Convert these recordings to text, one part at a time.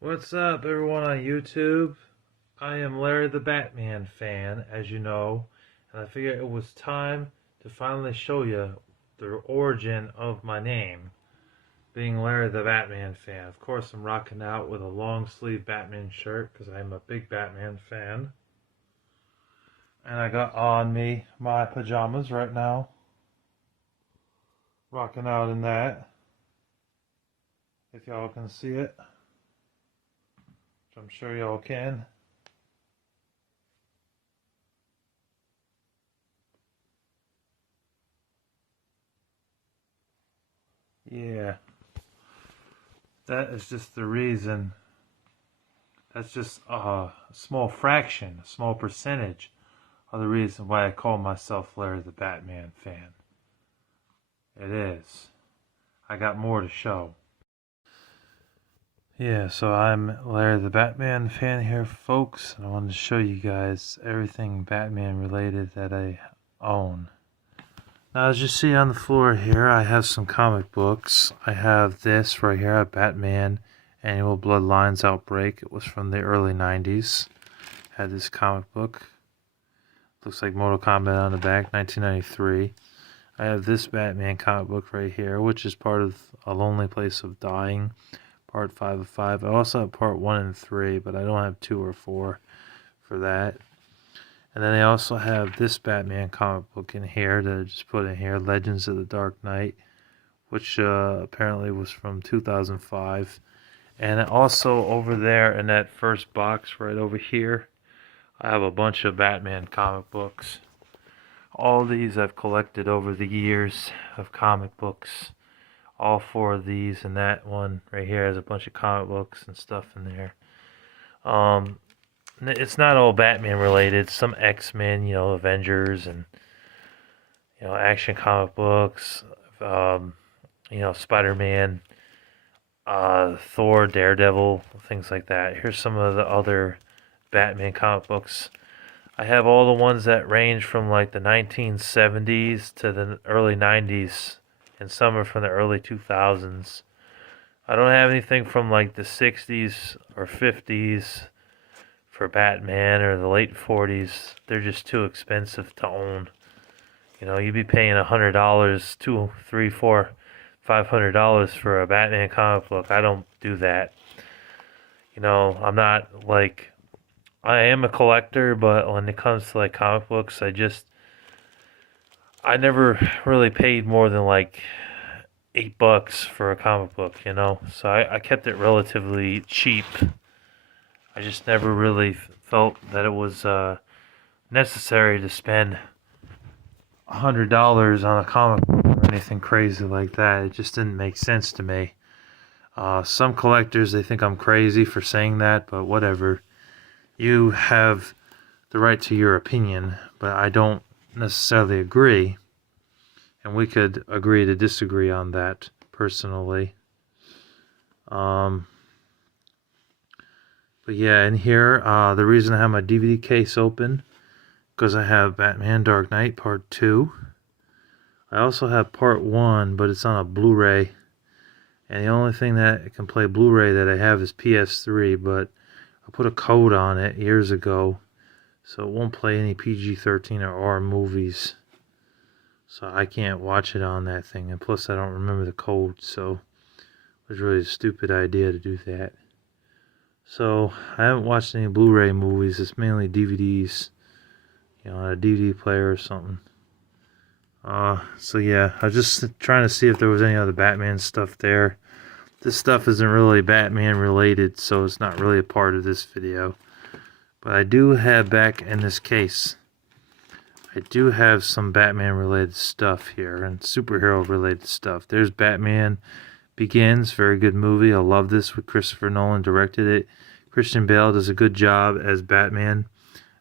What's up, everyone on YouTube? I am Larry the Batman fan, as you know, and I figured it was time to finally show you the origin of my name, being Larry the Batman fan. Of course, I'm rocking out with a long sleeve Batman shirt because I'm a big Batman fan. And I got on me my pajamas right now, rocking out in that, if y'all can see it, which I'm sure y'all can. Yeah, that is just the reason. That's just a small fraction, a small percentage of the reason why I call myself Larry the Batman fan. It is. I got more to show. Yeah, so I'm Larry the Batman fan here, folks, and I wanted to show you guys everything Batman related that I own. Now, as you see on the floor here, I have some comic books. I have this right here, Batman Annual Bloodlines Outbreak. It was from the early 90s. Had this comic book. Looks like Mortal Kombat on the back, 1993. I have this Batman comic book right here, which is part of A Lonely Place of Dying, part 5 of 5. I also have part 1 and 3, but I don't have 2 or 4 for that. And then I also have this Batman comic book in here that I just put in here, Legends of the Dark Knight, which apparently was from 2005. And also over there in that first box right over here, I have a bunch of Batman comic books. All these I've collected over the years of comic books. All 4 of these, and that one right here has a bunch of comic books and stuff in there. It's not all Batman related. Some X-Men, Avengers, and action comic books. Spider-Man, Thor, Daredevil, things like that. Here's some of the other Batman comic books. I have all the ones that range from like the 1970s to the early 90s, and some are from the early 2000s. I don't have anything from like the 60s or 50s for Batman or the late 40s. They're just too expensive to own. You'd be paying $100, $200, $300, $400, $500 for a Batman comic book. I don't do that. I'm not like, I am a collector, but when it comes to like comic books, I never really paid more than like $8 for a comic book. So I kept it relatively cheap. I just never really felt that it was necessary to spend $100 on a comic book or anything crazy like that. It just didn't make sense to me. Some collectors, they think I'm crazy for saying that, but whatever. You have the right to your opinion, but I don't necessarily agree. And we could agree to disagree on that personally. But yeah, in here, the reason I have my DVD case open, because I have Batman Dark Knight Part 2. I also have Part 1, but it's on a Blu-ray. And the only thing that can play Blu-ray that I have is PS3, but I put a code on it years ago, so it won't play any PG-13 or R movies. So I can't watch it on that thing, and plus I don't remember the code, so it was really a stupid idea to do that. So I haven't watched any Blu-ray movies. It's mainly DVDs, on a DVD player or something. So yeah, I was just trying to see if there was any other Batman stuff there. This stuff isn't really Batman related, so it's not really a part of this video. But I do have back in this case, I do have some Batman related stuff here and superhero related stuff. There's Batman Begins, very good movie. I love this with Christopher Nolan directed it. Christian Bale does a good job as Batman.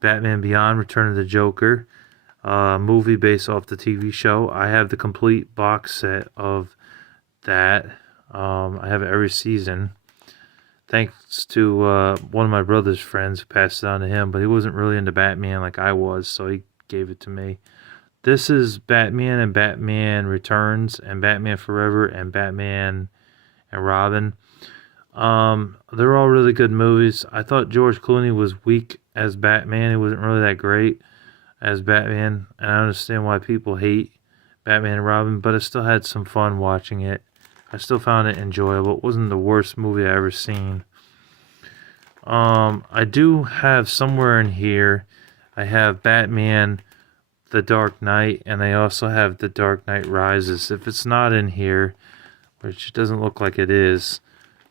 Batman Beyond, Return of the Joker, movie based off the TV show. I have the complete box set of that. I have it every season. Thanks to one of my brother's friends who passed it on to him, but he wasn't really into Batman like I was, so he gave it to me. This is Batman and Batman Returns and Batman Forever and Batman and Robin. They're all really good movies. I thought George Clooney was weak as Batman. He wasn't really that great as Batman, and I understand why people hate Batman and Robin, but I still had some fun watching it. I still found it enjoyable. It wasn't the worst movie I ever seen. I do have somewhere in here, I have Batman The Dark Knight, and I also have The Dark Knight Rises. If it's not in here, which it doesn't look like it is,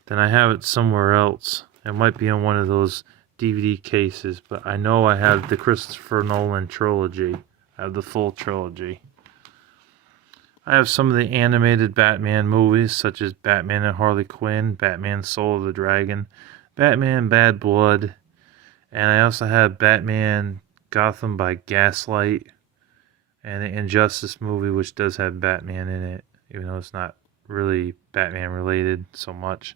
then I have it somewhere else. It might be in one of those DVD cases, but I know I have the Christopher Nolan trilogy. I have the full trilogy. I have some of the animated Batman movies, such as Batman and Harley Quinn, Batman Soul of the Dragon, Batman Bad Blood, and I also have Batman Gotham by Gaslight, and the Injustice movie, which does have Batman in it, even though it's not really Batman related so much.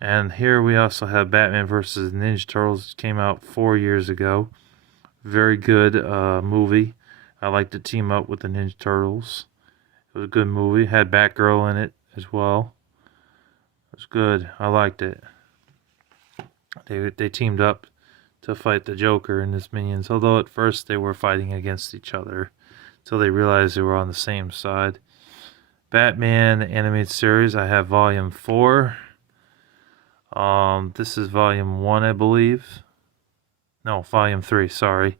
And here we also have Batman vs. Ninja Turtles, which came out 4 years ago. Very good movie. I like to team up with the Ninja Turtles. It was a good movie. Had Batgirl in it as well. It was good. I liked it. They teamed up to fight the Joker and his minions, although at first they were fighting against each other until they realized they were on the same side. Batman animated series, I have volume 4. This is volume 1, I believe. No, volume 3, sorry.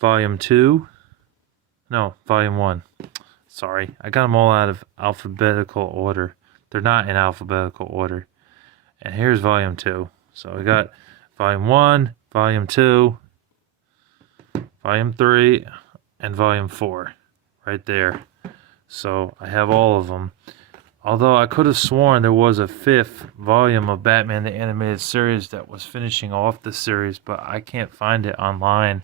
Volume 2. No, volume 1. Sorry, I got them all out of alphabetical order. They're not in alphabetical order. And here's volume 2. So I got volume 1, volume 2, volume 3, and volume 4 right there. So I have all of them. Although I could have sworn there was a 5th volume of Batman the Animated Series that was finishing off the series, but I can't find it online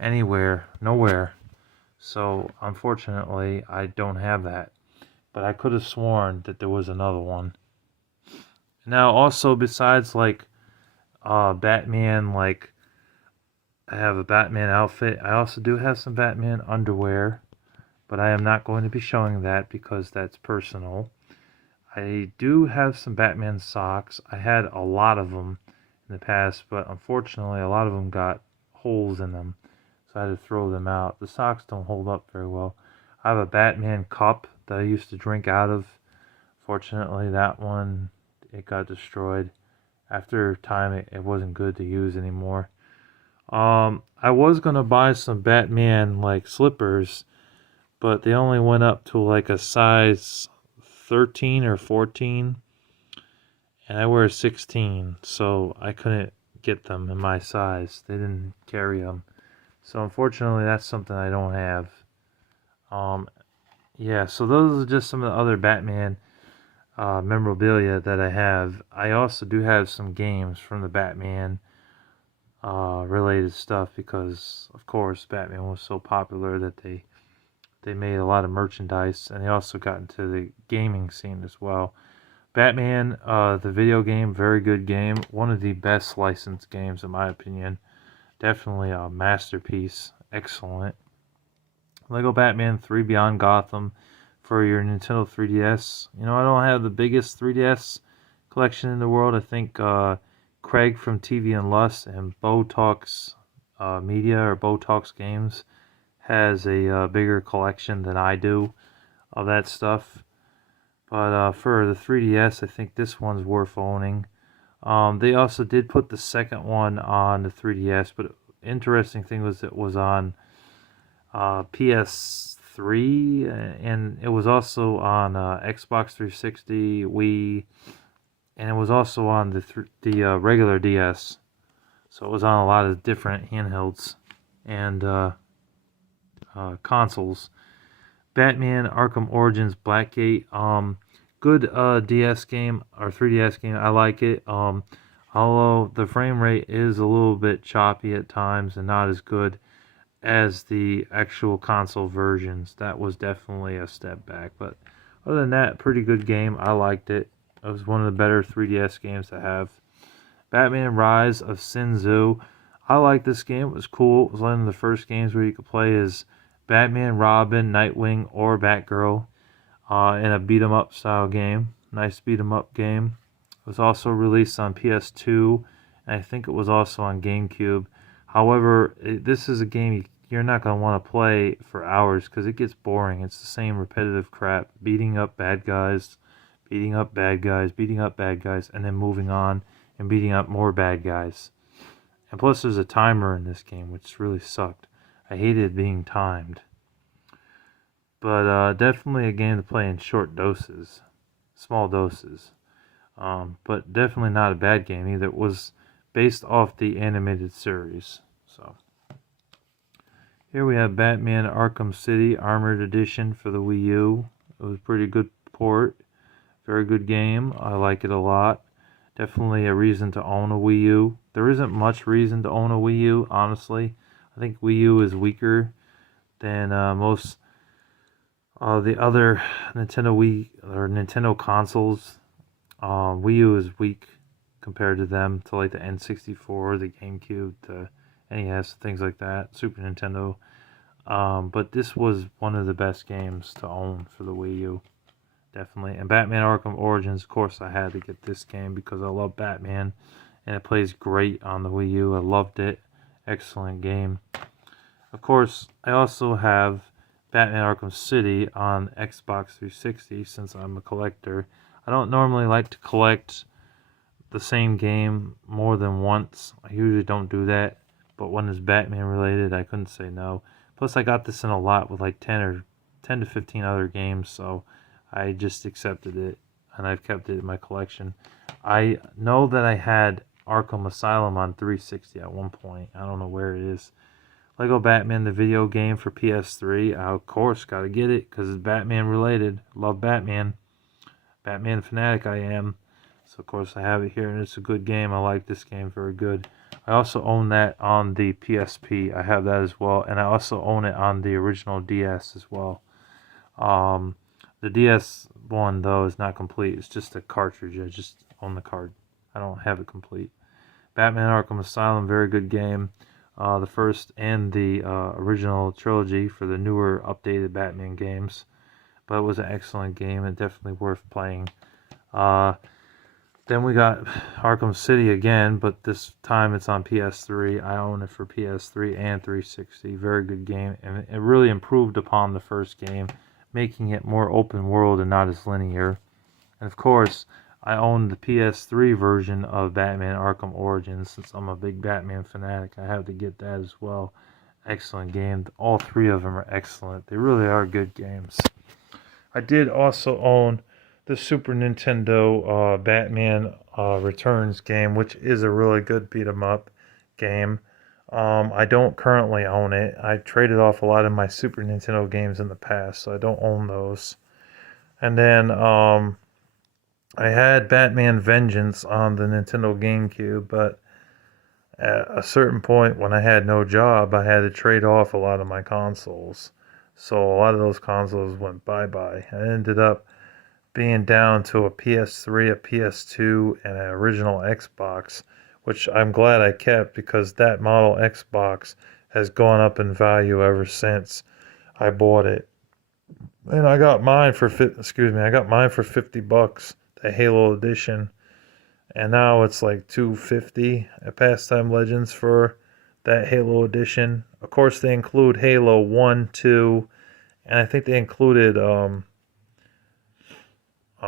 anywhere, nowhere. So unfortunately, I don't have that. But I could have sworn that there was another one. Now also, besides like Batman, like I have a Batman outfit, I also do have some Batman underwear, but I am not going to be showing that because that's personal. I do have some Batman socks. I had a lot of them in the past, but unfortunately a lot of them got holes in them, so I had to throw them out. The socks don't hold up very well. I have a Batman cup that I used to drink out of. Fortunately, that one, it got destroyed. After time, it wasn't good to use anymore. I was going to buy some Batman, like, slippers, but they only went up to, like, a size 13 or 14, and I wear 16, so I couldn't get them in my size. They didn't carry them. So, unfortunately, that's something I don't have. Yeah, so those are just some of the other Batman memorabilia that I have. I also do have some games from the Batman related stuff because, of course, Batman was so popular that they made a lot of merchandise, and they also got into the gaming scene as well. Batman, the video game, very good game. One of the best licensed games in my opinion. Definitely a masterpiece. Excellent. Lego Batman 3 Beyond Gotham for your Nintendo 3DS. You know, I don't have the biggest 3DS collection in the world. I think Craig from TV and Lust and Botox Media or Botox Games has a bigger collection than I do of that stuff. But for the 3DS, I think this one's worth owning. They also did put the second one on the 3DS, but interesting thing was it was on PS3, and it was also on Xbox 360, Wii, and it was also on the regular DS. So it was on a lot of different handhelds and consoles. Batman Arkham Origins Blackgate, good DS game or 3DS game. I like it. Although the frame rate is a little bit choppy at times and not as good as the actual console versions. That was definitely a step back. But other than that, pretty good game. I liked it. It was one of the better 3DS games to have. Batman Rise of Sin Tzu. I like this game. It was cool. It was one of the first games where you could play as Batman, Robin, Nightwing, or Batgirl in a beat 'em up style game. Nice beat 'em up game. It was also released on PS2, and I think it was also on GameCube. However, this is a game you're not going to want to play for hours because it gets boring. It's the same repetitive crap, beating up bad guys, beating up bad guys, beating up bad guys, and then moving on and beating up more bad guys. And plus, there's a timer in this game, which really sucked. I hated being timed. But definitely a game to play in short doses, small doses. But definitely not a bad game either. It was based off the animated series. So here we have Batman Arkham City Armored Edition for the Wii U. It was a pretty good port. Very good game. I like it a lot. Definitely a reason to own a Wii U. There isn't much reason to own a Wii U, honestly. I think Wii U is weaker than most the other Nintendo consoles. Wii U is weak compared to them, to like the N64, the GameCube, the NES, things like that, Super Nintendo. But this was one of the best games to own for the Wii U, definitely. And Batman Arkham Origins, of course, I had to get this game because I love Batman, and it plays great on the Wii U. I loved it. Excellent game. Of course, I also have Batman Arkham City on Xbox 360 since I'm a collector. I don't normally like to collect the same game more than once. I usually don't do that, but when it's Batman related, I couldn't say no. Plus, I got this in a lot with like 10 to 15 other games, so I just accepted it, and I've kept it in my collection. I know that I had Arkham Asylum on 360 at one point. I don't know where it is. Lego Batman, the video game for PS3. I, of course, got to get it because it's Batman related. Love Batman. Batman fanatic I am. So, of course, I have it here, and it's a good game. I like this game very good. I also own that on the PSP. I have that as well. And I also own it on the original DS as well. The DS one, though, is not complete. It's just a cartridge. I just own the card. I don't have it complete. Batman Arkham Asylum, very good game. The first and the original trilogy for the newer updated Batman games. But it was an excellent game and definitely worth playing. Then we got Arkham City again, but this time it's on PS3. I own it for PS3 and 360. Very good game, and it really improved upon the first game, making it more open world and not as linear. And of course, I own the PS3 version of Batman Arkham Origins since I'm a big Batman fanatic. I have to get that as well. Excellent game. All three of them are excellent. They really are good games. I did also own the Super Nintendo Batman Returns game, which is a really good beat 'em up game. I don't currently own it. I traded off a lot of my Super Nintendo games in the past, so I don't own those. And then I had Batman Vengeance on the Nintendo GameCube, but at a certain point when I had no job, I had to trade off a lot of my consoles. So a lot of those consoles went bye-bye. I ended up being down to a PS3, a PS2, and an original Xbox, which I'm glad I kept because that model Xbox has gone up in value ever since I bought it. And I got mine for $50, the Halo edition, and now it's like $250 at Pastime Legends for that Halo edition. Of course, they include Halo 1, 2, and I think they included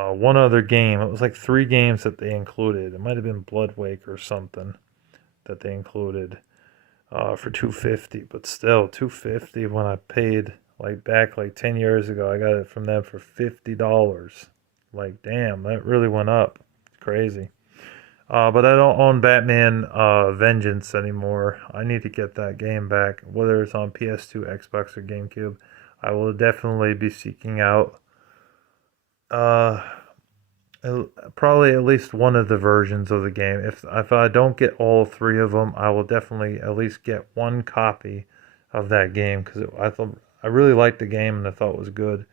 one other game. It was like 3 games that they included. It might have been Bloodwake or something that they included for $250, but still $250 when I paid back 10 years ago. I got it from them for $50. Like, damn, that really went up. It's crazy. But I don't own Batman Vengeance anymore. I need to get that game back, whether it's on PS2, Xbox, or GameCube. I will definitely be seeking out probably at least one of the versions of the game. If I don't get all 3 of them, I will definitely at least get one copy of that game because I really liked the game and I thought it was good.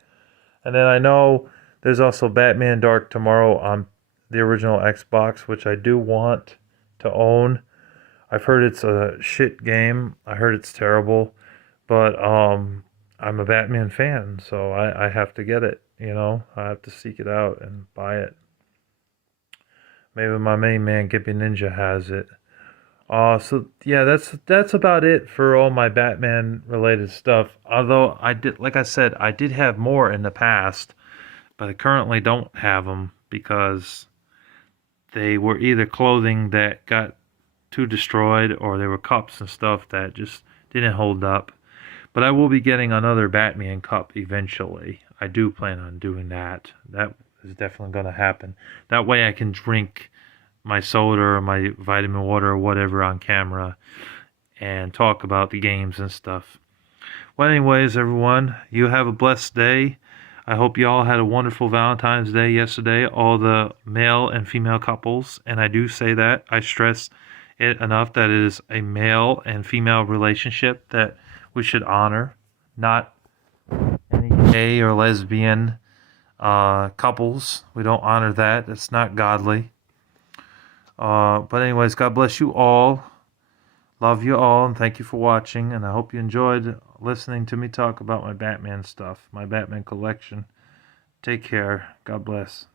And then I know there's also Batman Dark Tomorrow on the original Xbox, which I do want to own. I've heard it's a shit game. I heard it's terrible, but I'm a Batman fan, so I have to get it. I have to seek it out and buy it. Maybe my main man, Gippy Ninja, has it. So yeah, that's about it for all my Batman related stuff. Although I did, like I said, I did have more in the past, but I currently don't have them because they were either clothing that got too destroyed or they were cups and stuff that just didn't hold up. But I will be getting another Batman cup eventually. I do plan on doing that. That is definitely going to happen. That way I can drink my soda or my vitamin water or whatever on camera and talk about the games and stuff. Well, anyways, everyone, you have a blessed day. I hope you all had a wonderful Valentine's Day yesterday, all the male and female couples. And I do say that. I stress it enough that it is a male and female relationship that we should honor, not any gay or lesbian couples. We don't honor that. It's not godly. But anyways, God bless you all. Love you all, and thank you for watching. And I hope you enjoyed listening to me talk about my Batman stuff, my Batman collection. Take care. God bless.